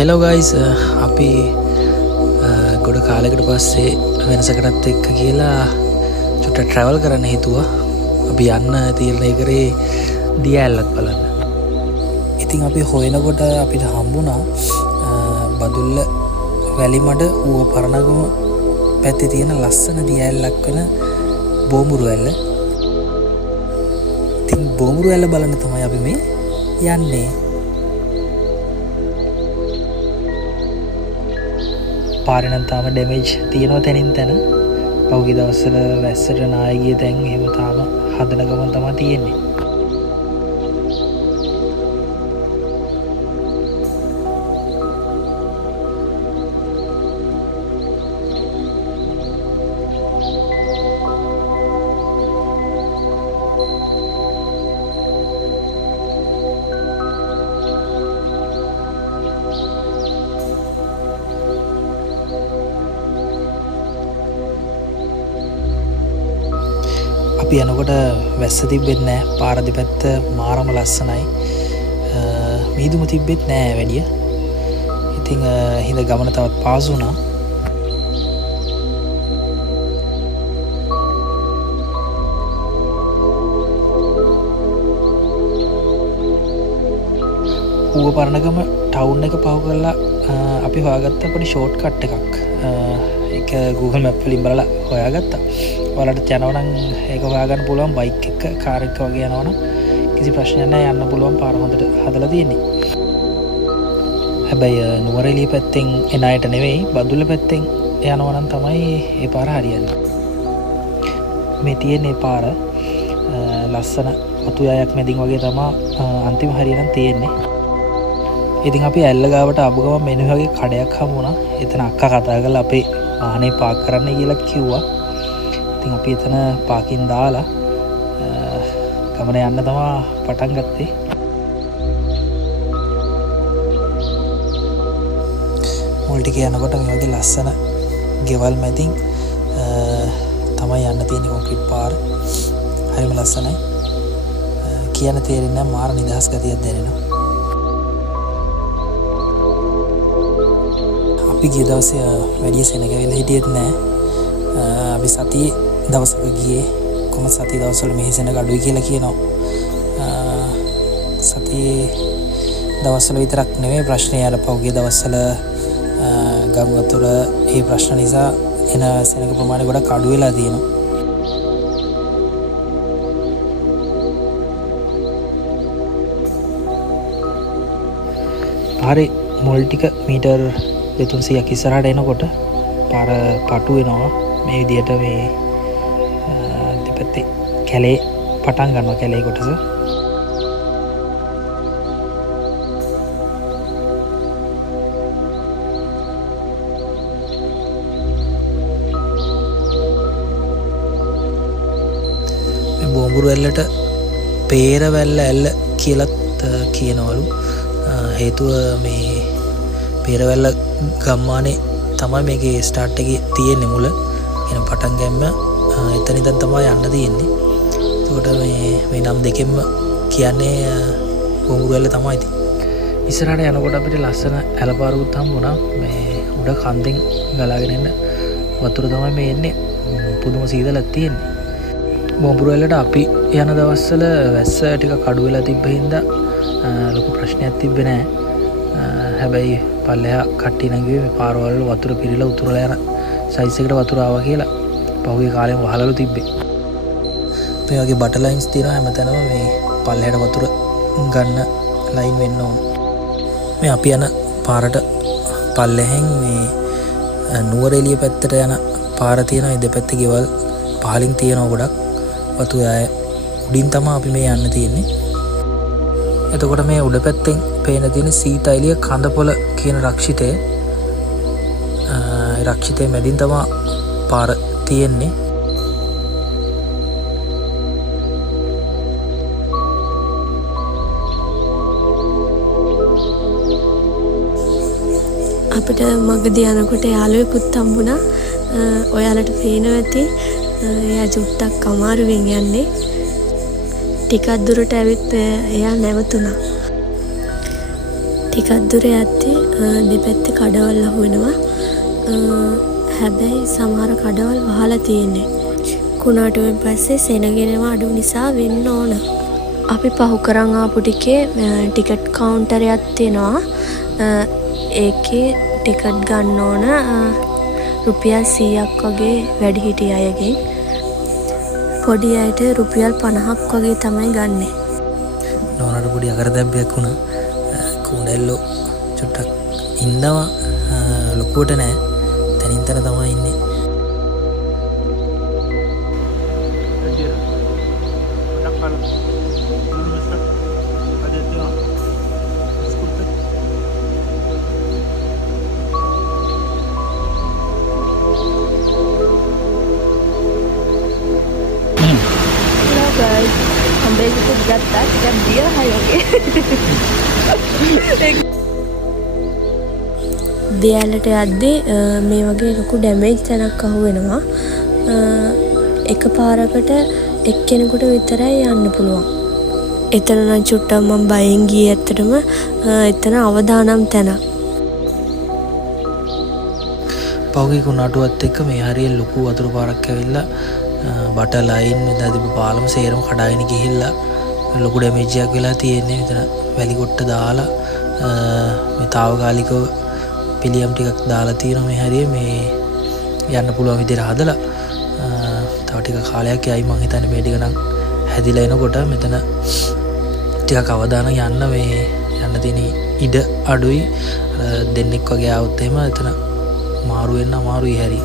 Hello guys අපි ගොඩ කාලෙකට පස්සේ වෙනසකටත් එක්ක කියලා චුට්ට ට්‍රැවල් කරන්න හිතුවා. අපි යන්න තීරණය කරේ දිය ඇල්ලක් බලන්න. ඉතින් අපි හොයනකොට අපිට හම්බුණා බදුල්ල වැලිමඩ ඌව පරණගම පැත්තේ තියෙන ලස්සන දිය ඇල්ලක් වෙන බෝමුරු ඇල්ල. ඉතින් බෝමුරු ඇල්ල බලන්න තමයි අපි මේ යන්නේ. පාරේ තාම ඩැමේජ් තියෙනවා තැනින් තැන. පහුගිය දවස්වල වැස්සට නාය ගිය තැන් එහෙම තාම හදන ගමන් තමයි තියෙන්නේ. අපි යනකොට වැස්ස තිබෙත් නෑ. පාර දෙපැත්ත මාරම ලස්සනයි. මීදුම තිබෙත් නෑ වැඩිය. ඉතින් හිඳ ගමන තවත් පාසු වුණා. ඌව පරණගම ටවුන් එක පහු කරලා අපි හොයාගත්ත පොඩි ෂෝට් කට් එකක්. ඒක Google Map වලින් බලලා හොයාගත්තා. ඔයාලට යනවනම් ඒක හොයාගන්න පුළුවන්. බයික් එක කාර් එක වගේ යනවනම් කිසි ප්‍රශ්නයක් නැහැ. යන්න පුළුවන්. පාර හොඳට හදලා තියෙන්නේ. හැබැයි නුවරඑළිය පැත්තෙන් එන අයට නෙවෙයි, බදුල්ල පැත්තෙන් යනවනම් තමයි ඒ පාර හරියන්නේ. මේ තියෙන පාර ලස්සන වතු යායක් මැදින් වගේ තමයි අන්තිම හරියනම් තියෙන්නේ. ඉතින් අපි ඇල්ල ගාවට ආපු ගමන් මෙන්න වගේ කඩයක් හමු වුණා. එතන අක්කා කතා කරලා අපේ වාහනේ පාක් කරන්න කියලා කිව්වා. ඉතින් අපි එතන පාකින් දාලා ගමන යන්න තමයි පටන් ගත්තේ. මුල් ටික යනකොට මේ වගේ ලස්සන ගෙවල් මැදින් තමයි යන්න තියෙන කොන්ක්‍රීට් පාර. හරිම ලස්සනයි. කියන්න තේරෙන්නේ නැහැ. මාර නිදහස් ගතියක් දැනෙනවා. අපි ගිය දවසේ වැඩි සෙනග වෙලා හිටියෙත් නෑ. අපි සතියේ දවසක ගියේ. කොහොමද සතියේ දවස්වල මෙහි සෙනග අඩුයි කියලා කියනවා. සතියේ දවස්වල විතරක් නෙමෙයි ප්‍රශ්නේ. අර පහුගිය දවස්වල ගම් වතුර ඒ ප්‍රශ්න නිසා එන සෙනග ප්‍රමාණය ගොඩක් අඩු වෙලා තියෙනවා. පාරේ මොල් ටික මීටර් 200ක් ඉස්සරහට එනකොට පාර පටු වෙනවා. මේ විදිහට මේ දෙපැත්තේ කැලේ පටන් ගන්නවා. කැලේ කොටස මේ බෝඹුරු ඇල්ලට පේරවැල්ල ඇල්ල කියලත් කියනවලු. හේතුව මේ පේරවැල්ල ගම්මානේ තමයි මේකේ ස්ටාර්ට් එකේ තියෙන්නේ මුල. එන පටන් ගැම්ම එතන ඉඳන් තමයි යන්න තියෙන්නේ. ඒකට මේ නම් දෙකෙන්ම කියන්නේ බෝඹුරු ඇල්ල තමයි ඉතින්. ඉස්සරහට යනකොට අපිට ලස්සන ඇලපාරුත් හම්බුණා. මේ උඩ කන්දෙන් ගලාගෙන එන වතුර තමයි මේ එන්නේ. පුදුම සීතලක් තියෙන්නේ. බෝඹුරු ඇල්ලට අපි යන දවස්වල වැස්ස ටිකක් අඩු වෙලා තිබ්බ හින්දා ලොකු ප්‍රශ්නයක් තිබ්බේ නෑ. හැබැයි පල්ලෙහා කට්ටිය නැගුවේ මේ පාරවල වතුර පිරීලා උතුරලා යන සයිස් එකට වතුර ආවා කියලා පහුගිය කාලෙම වහලලු තිබ්බේ. මේ වගේ බටර් ලයින්ස් තියෙනවා හැමතැනම. මේ පල්ලෙහාට වතුර ගන්න ලයින් වෙන්න ඕන. මේ අපි යන පාරට පල්ලෙහෙන් මේ නුවරඑළිය පැත්තට යන පාර තියෙනවා. මේ දෙපැත්තේ ගෙවල් පහලින් තියෙනවා ගොඩක්. වතු යාය උඩින් තමයි අපි මේ යන්න තියෙන්නේ. එතකොට මේ උඩ පැත්තෙන් පේන තියෙන සීතයිලිය කඳපොළ කියන රක්ෂිතය. රක්ෂිතේ මැදින් තමයි පාර තියෙන්නේ. අපිට මගදී යනකොට යාළුවෙකුත් හම්බුණා. ඔයාලට පේනවා ඇති. එයා චුට්ටක් අමාරුවෙන් යන්නේ. ටිකක් දුරට ඇවිත් එයා නැවතුණා. ටිකක් දුර යද්දී දෙපැත්තේ කඩවල් අහු වෙනවා. හැබැයි සමහර කඩවල් වහලා තියෙන්නේ. කුණාටුවෙන් පස්සේ සෙනගෙනම අඩු නිසා වෙන්න ඕන. අපි පහු කරන් ආපු ටිකේ ටිකට් කවුන්ටරයක් තියෙනවා. ඒකේ ටිකට් ගන්න ඕන රුපියල් 100ක් වගේ වැඩිහිටි අයගෙන්. පොඩි අයට රුපියල් 50ක් වගේ තමයි ගන්නෙ. නෝනට පොඩි අකරතැබ්බයක් වුණා. කුණැල්ලෝ චුට්ටක් ඉන්නවා ලොකුවට නෑ. තනින් තන තමයි ඉන්නේ. දෙයල්ලට යද්දී මේ වගේ ලොකු ඩැමේජ් තැනක් අහු වෙනවා. එක පාරකට එක්කෙනෙකුට විතරයි යන්න පුළුවන්. එතන නම් චුට්ටක් මම බයෙන් ගියේ ඇත්තටම. එතන අවදානම් තැනක්. පහුගිය කුණාටුවත් එක්ක මේ හරිය ලොකු වතුර පාරක් ඇවිල්ලා බට ලයින් මෙතන තිබ්බ පාලම සේරම කඩාගෙන ගිහිල්ලා ලොකු ඩැමේජ් එකක් වෙලා තියෙන්නේ. මෙතන වැලි කොට්ට දාලා මේ తాවකාලිකව පිළියම් ටිකක් දාලා තියෙනවා. මේ හරිය මේ යන්න පුළුවන් විදිහට හදලා තව ටික කාලයක් යයි මං හිතන්නේ මේ ටික නම් හැදිලා එනකොට මෙතන ටිකක් අවදානම් යන්න මේ යන්න තියෙන ඉඩ අඩුයි. දෙන්නෙක් වගේ ආවොත් එහෙම එතන මාරු වෙන්න අමාරුයි හැරි.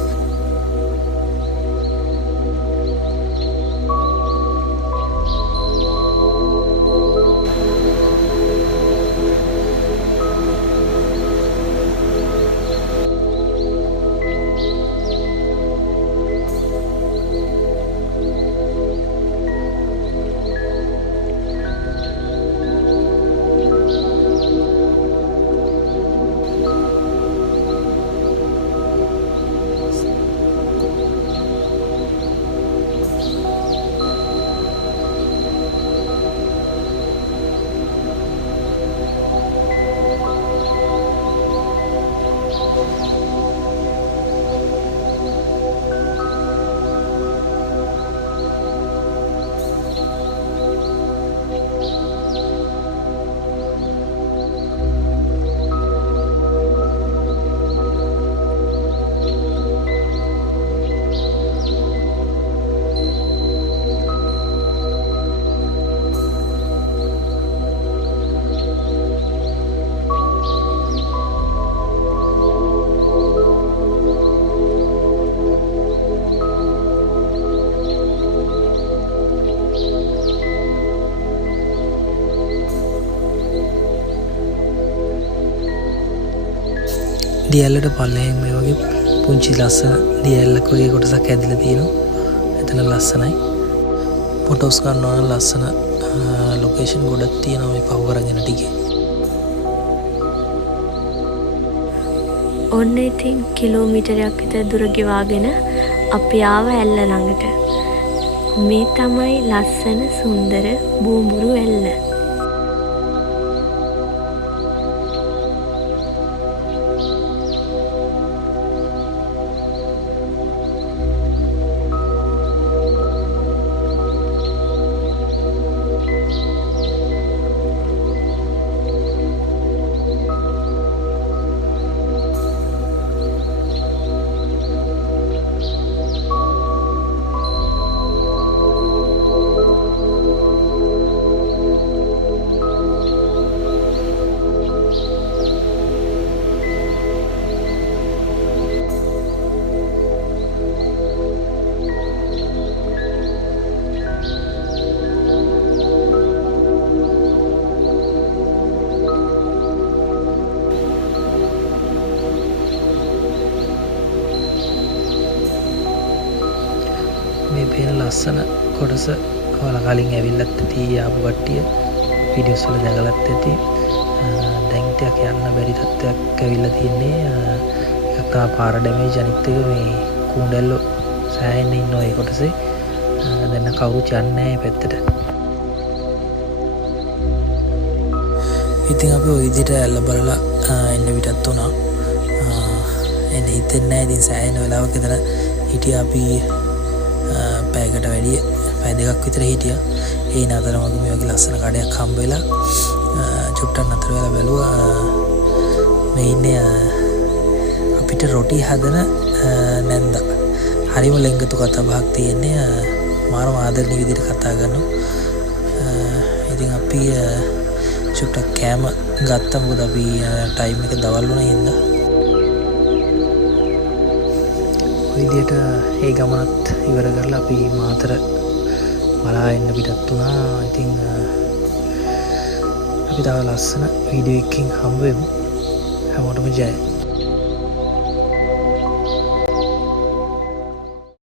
දියැලට පල්ලෙන් මේ වගේ පුංචි ලස්සන දියැලක් වගේ කොටසක් ඇදලා තියෙනවා. එතන ලස්සනයි. ෆොටෝස් ගන්න ඕන ලස්සන ලොකේෂන් ගොඩක් තියෙනවා මේ පහු කරගෙන ටිකේ. ඔන්න ඉතින් කිලෝමීටරයක් විතර දුර ගෙවාගෙන අපි ආව ඇල්ල ළඟට. මේ තමයි ලස්සන සුන්දර බූඹුරු ඇල්ල. මේ පේන ලස්සන කොටස ඔයාලා කලින් ඇවිල්ලත් ඇති ආපු කට්ටිය වීඩියෝස් වල දැකලත් ඇති. දැන් ටිකක් යන්න බැරි තත්ත්වයක් ඇවිල්ලා තින්නේ. එකක් තමයි පාර ඩැමේජ්, අනිත් එක මේ කුණ්ඩැල්ලෝ සෑහෙන්න ඉන්නවා ඒ කොටසේ. දැන් කවුරුත් යන්නේ නැහැ මේ පැත්තට. ඉතින් අපි ඔය විදිහට ඇල්ල බලලා එන්න පිටත් වුණා. එන්න හිතෙන්නේ නැහැ. ඉතින් සෑහෙන වෙලාවක ඉතන හිටියා අපි පැයකට වැඩිය පැය දෙකක් විතර හිටියා. ඒ නතර මග මේ වගේ ලස්සන කඩයක් හම්බ වෙලා චුට්ටක් නතර වෙලා බැලුවා මේ ඉන්නේ අපිට රොටි හදන නැන්දා. හරිම ලෙන්ගතු කතා බහක් තියෙන්නේ. මාරම ආදරණීය විදිහට කතා කරනවා. ඉතින් අපි චුට්ටක් කෑම ගත්තා. මොකද අපි ටයිම් එක දවල් වුණා හින්දා. ඔය විදිහට ඒ ගමනත් ඉවර කරලා අපි මාතර බලා එන්න පිටත් වුණා. ඉතින් අපි තව ලස්සන වීඩියෝ එකකින් හම්බ වෙමු. හැමෝටම ජය.